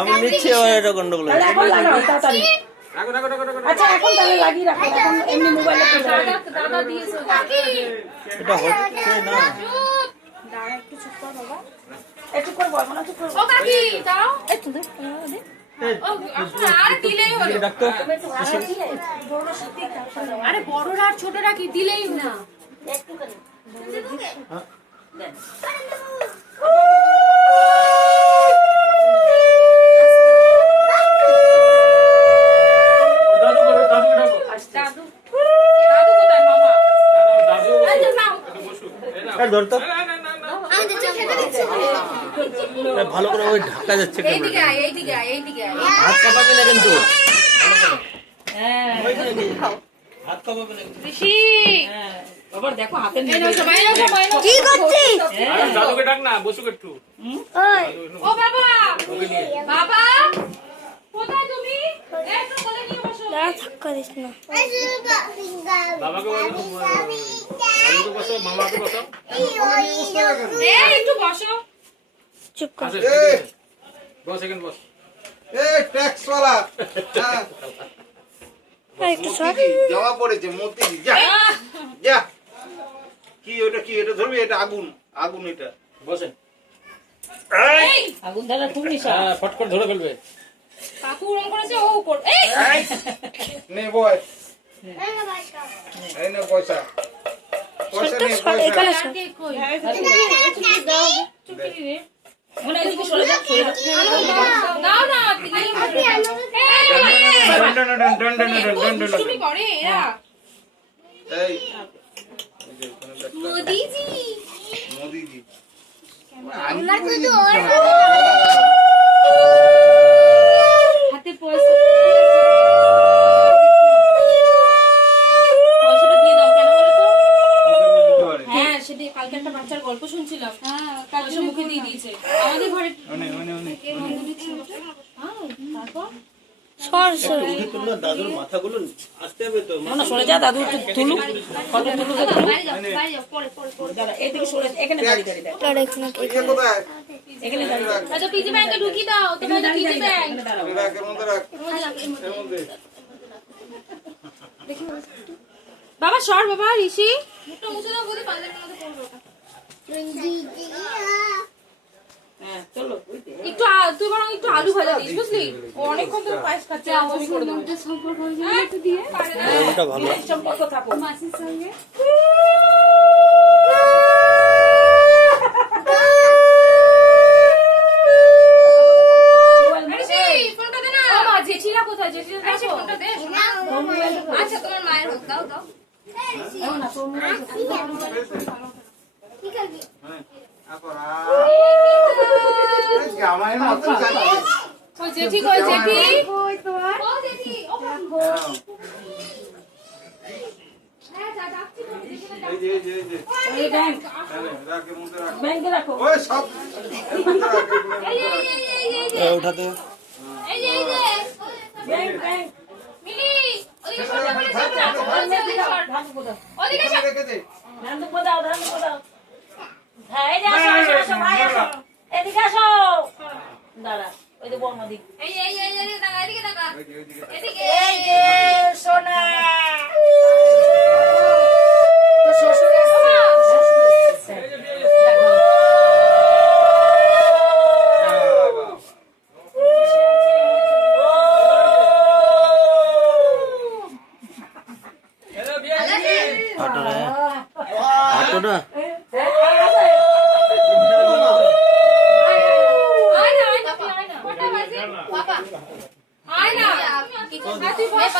আমি নিচ্ছি এটা গন্ডগোল। আচ্ছা এখন তাহলে লাগিয়ে রাখো, এখন এমনি মোবাইলে দাদা দিয়েছে। এটা হচ্ছে না। দাঁড়া একটু চুপ কর বাবা, একটু করে বল না, চুপ কর। ও কাকি দাও। একটু দে ও আর দিলেই হলো। ডাক্তার আরে বড়রা আর ছোটরা কি দিলেই না। একটু করে ধরতো ভালো করে ওই ঢাকা যাচ্ছে, হাত কাঁপাবে না কিন্তু, হাত কাঁপাবে না। আবার দেখো হাতে কি করছিস? দাদুকে ডাক না, বসুক একটু। ও বাবা, বাবা কোথায় তুমি? একটু কোলে নিয়ে বসো। ধাক্কা দিস না। বাবাকে বসো, মামাকে বসো। একটু বসো। চুপ কর। বস সেকেন্ড বস। ট্যাক্স वाला একটু সর। জমা পড়েছে মতি, যা যা। কি ওটা, কি এটা ধরবি? এটা আগুন, আগুন এটা। বসেন। আগুন ধরা খুব নিশা। হ্যাঁ, ফট করে ধরে ফেলবে। কাকু ওরম করেছে, ও কর। এই নে বয়, এই নে পয়সা, পয়সা নে, পয়সা। এখানে সর। কে কই? মনে এদিকে সরে যা, সরে যা। দাও না, দিলেই হবে। ডন ডন ডন ডন ডন ডন ডন। তুমি করে এরা। এই মোদিজি মোদিজি হাতে পয়সা, পয়সাটা দিয়ে দাও। কেন বলো তো? হ্যাঁ, সেদিন কালকে একটা বাচ্চার গল্প শুনছিলাম। হ্যাঁ, পয়সা মুখে দিয়ে দিয়েছে আমাদের ঘরে। তারপর সর সর। দাদুর মাথাগুলো আসতে হবে তো। মনে সরে যা, দাদু একটু তুলুক, কত তুলুক একটু। বাইরে যাও, বাইরে যাও, পরে পরে পরে। দাঁড়া, এইদিকে সরে, এখানে গাড়ি গাড়ি দেখ, দাঁড়া এখানে এই কোথায়? এখানে গাড়ি দেখ। আচ্ছা পিজি ব্যাংকে ঢুকি দাও, তোমার পিজি ব্যাংক। এখানে দাঁড়াও। রাখ, এর মধ্যে রাখ, এর মধ্যে। বাবা সর, বাবা ঋষি মুখটা মুছে দাও, বলি পাঞ্জাবির মধ্যে পড়বে ওটা। হ্যাঁ চলো। একটু তুই বরং একটু আলু ভাজা দিস, বুঝলি? ও অনেকক্ষণ ধরে পায়েস খাচ্ছে, আমি করে দেবো। সম্পর্ক হয়ে যাবে একটু দিয়ে ওটা ভালো। সম্পর্ক থাকো। মাসির সঙ্গে। ঋষি ফোনটা দে না। বাবা জেঠিরা কোথায়? জেঠিরা দেখো ফোনটা দে শোনা। আচ্ছা তোমার মায়ের হোক, দাও দাও। জামাই না তো জানি। ওই জেঠি কই? জেঠি কই তোমার? ও জেঠি, ও কাকু। হ্যাঁ যা ডাকছি তো, জেঠিরা ডাক। এই যে, এই যে, এই যে। এই ব্যাংক, রাখ, এর মধ্যে রাখ। ব্যাংকে রাখো। ওই সব এর মধ্যে রাখ, এর মধ্যে এই রাখ। যে ওঠাতে এই যে ব্যাংক ব্যাংক। মিলি ওদিকে সর, ওদিকে সর, ওদিকে সর, ধান কোদা, ওদিকে সর। রেখে দে। ধান কোদা, ধান কোদা। হ্যাঁ এই যে আসো, আসো, আসো, ভাই আসো, এদিকে আসো। দাঁড়া, ওই যে বর্মা দিক। এই টাকা, এদিকে টাকা, এদিকে। এই যে সোনা। তো শ্বশুর এসেছে। দেখো। হাঁটো না। আয় না, কটা বাজে? বাবা আয় না, তুই বস।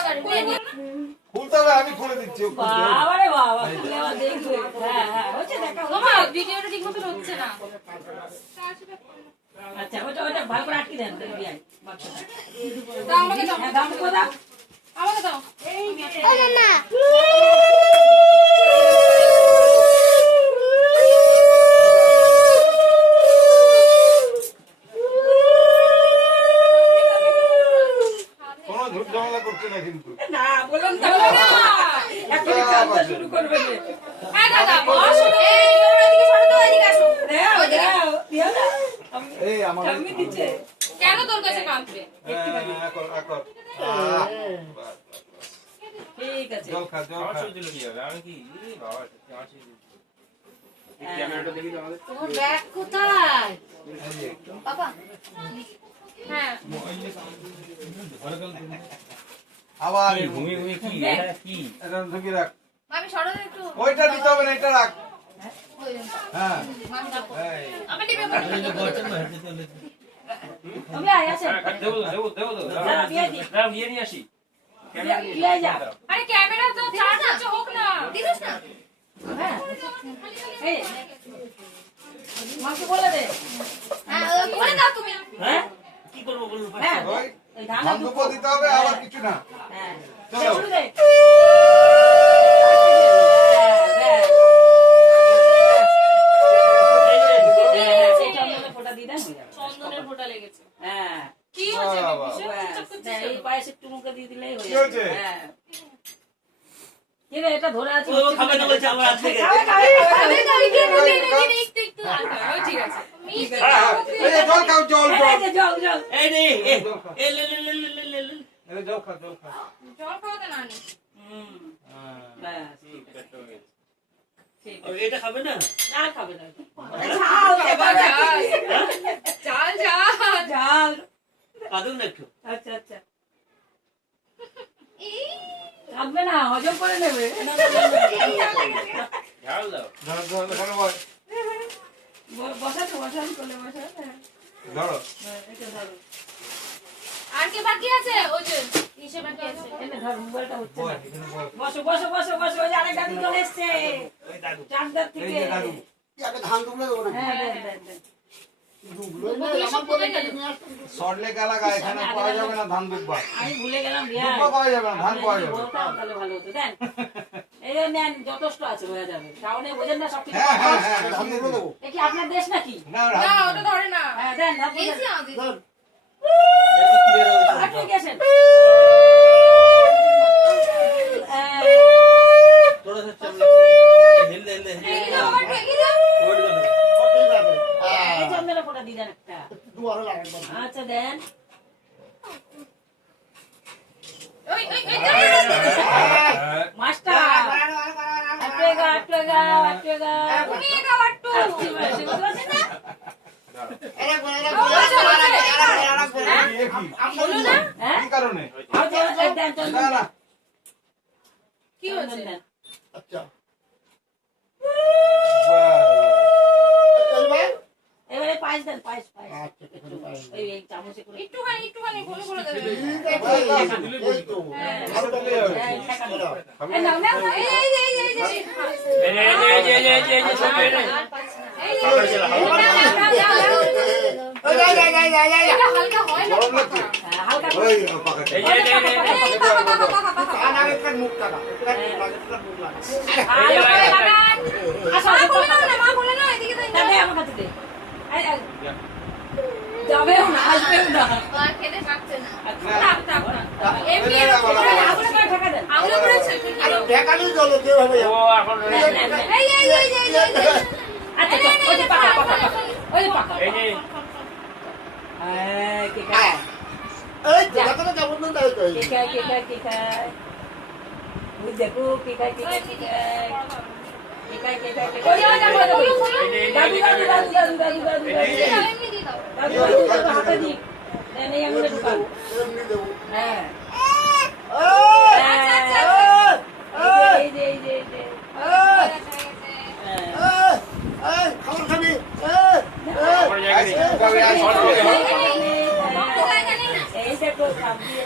খুলতে হবে, আমি খুলে দিচ্ছি। ও খুলতে হবে। বাবা রে বাবা, তুমি আবার দেখবে। হ্যাঁ হ্যাঁ, হচ্ছে দেখা। বাবা ভিডিওটা ঠিক মতো হচ্ছে না। আচ্ছা, ওটা ভালো করে আটকে দেন, দেখবি আই বাচ্চাটা। দাও আমাকে দাও, হ্যাঁ, ধান কোদা। আমাকে দাও। না কোনো ঝুট ঝামেলা করছে না কিন্তু। না, বললাম তো। এখনই কাজটা শুরু করবে। হ্যাঁ দাদা বস। এই তোমরা এদিকে সরো তো, এদিকে আসো। এই আমার ঠাম্মি দিচ্ছে কেন তোর কাছে কাঁদবে আকর আকর ঠিক আছে জল খা জল খা দিল কি হবে আমি কি বাবা আমার ক্যামেরাটা দেখি তো আমাদের তোমার ব্যাগ কোথায় বাবা হ্যাঁ আবার ঘুমিয়ে ঘুমিয়ে কি এটা কি এটা ঢুকি রাখ আমি সরো একটু ওইটা দিতে হবে না এটা রাখ হ্যাঁ এই আমি টিপে তুমি আয় আসে দেবো দেবো দেবো তো দাঁড়া, দিয়ে দি। দাঁড়া, নিয়ে নিয়ে আসি দিয়ে যা আরে ক্যামেরা তো চার্জ আছে হোক না দিছিস না হ্যাঁ এই মাকে বলে দে হ্যাঁ বলে দাও তুমি হ্যাঁ কি করবো বলুন হ্যাঁ ওই এই ধান ধান দুপো দিতে হবে আবার কিছু না হ্যাঁ চলো। শুরু দে ফোটা দিয়ে দেন হয়ে যাবে চন্দনের ফোঁটা লেগেছে হ্যাঁ কি হচ্ছে বাবা। এই পায়েস একটু মুখে দিয়ে দিলেই হয়ে কি হয়েছে? যাবে হ্যাঁ কি রে এটা ধরে আছে ও খাবে না বলছে আমার হাত থেকে খাবে খাবে আরে দাঁড়ি দিয়ে একটু একটু ঠিক আছে এই যে জল খাও জল জল এই যে জল জল এই রে এ লে লে লে লে লে লে এই যে জল খা জল খা জল খাওয়াতে না নি হুম হ্যাঁ। ব্যাস ঠিক আছে ঠিক আর এটা খাবে না না খাবে না চাল চাল জাল কাঁদুন না একটু আচ্ছা আচ্ছা থাকবে না হজম করে নেবে ঝাল দাও ধরো ধরো এখানে বল বসাতে বসান কোলে বসান হ্যাঁ ধরো এটা ধরো আর কে বাকি আছে ওই যে ইসে বাকি আছে এনে ধর মোবাইলটা হচ্ছে বল না এখানে বল বসো বসো বসো বসো ওই যে আরেক দাদু চলে এসছে ওই দাদু চাকদার এই থেকে যে দাদু হ্যাঁ দেন দেন দেন সরলেক এলাকা এখানে পাওয়া যাবে না ধান দুব্বা আমি ভুলে গেলাম রিয়া দুব্বা পাওয়া যাবে না ধান পাওয়া যাবে বলতাম তাহলে ভালো হতো দেন এই যে নেন যথেষ্ট আছে হয়ে যাবে টাউনে বোঝেন না সব কিছু হ্যাঁ হ্যাঁ হ্যাঁ ধান দিয়ে দেবো এ কি আপনার দেশ নাকি না না ধান ওটা ধরে না হ্যাঁ দেন ধাপ এই দেন যে আমাদের কি বের হয়েছে আপনি গেছেন थोड़ा सा चल हिल दे এই যে আমার ঠেকে যা এই চন্দনা ফোটা দিয়ে দেন একটা আচ্ছা দেন ওই ওই ওই মাস্টার আটুয়েগা উনি এটা বাট্টু এ কি বলো না হ্যাঁ কি কারণে আর দেন চন্দন না না কি হচ্ছে দেন এবারে পায়েস দেন পায়েস পায়েস এই চামচে করে একটুখানি ঘুরে ঘুরে দেবে আরো দিলে হবে হ্যাঁ, ঠেকা দাও। খাবে এই নাও নাও এই এই এই এই এই এই সব পেয়ে নে। এটা হালকা হয় না গরম লাগছে হ্যাঁ, হালকা করে ওই পাকা এই যে এই পাকা পাকা পাকা পাকা ভালো করে লাগান আসো মা আসো বলে না মা বলে না এদিকে তো দে আমার কাছে দে এই, এই। যাবেও না আসবেও না মা খেতে পারছে না আচ্ছা। থাক থাক এমনি আগুনে করে ঠেকা দেন আগুনে পড়েছে ও এখন দেন, দেন, দেন। এই এই এই এই আচ্ছা চল, ওই যে পাকা পাকা পাকা ওই যে পাকা এই যে এই, কে খায়? কে খায়, কে খায়, কে খায়? ওই দেখো, কে খায়, কে খায়, কে খায়? কে খায়, কে খায়, কে খায়? দাদু, দাদু, দাদু, দাদু, দাদু, দাদু, দাদু। এমনি দিয়ে দাও দাদু, দাদু, দাদু, হাতে দিক। দেন, এই আঙুলে ঢুকান। হ্যাঁ। এই যে, এই যে, এই যে। হ্যাঁ। আমার জায়গায় নেই। আইসক্রিম খাবে আইসক্রিম এই দেখো, চাপ দিয়ে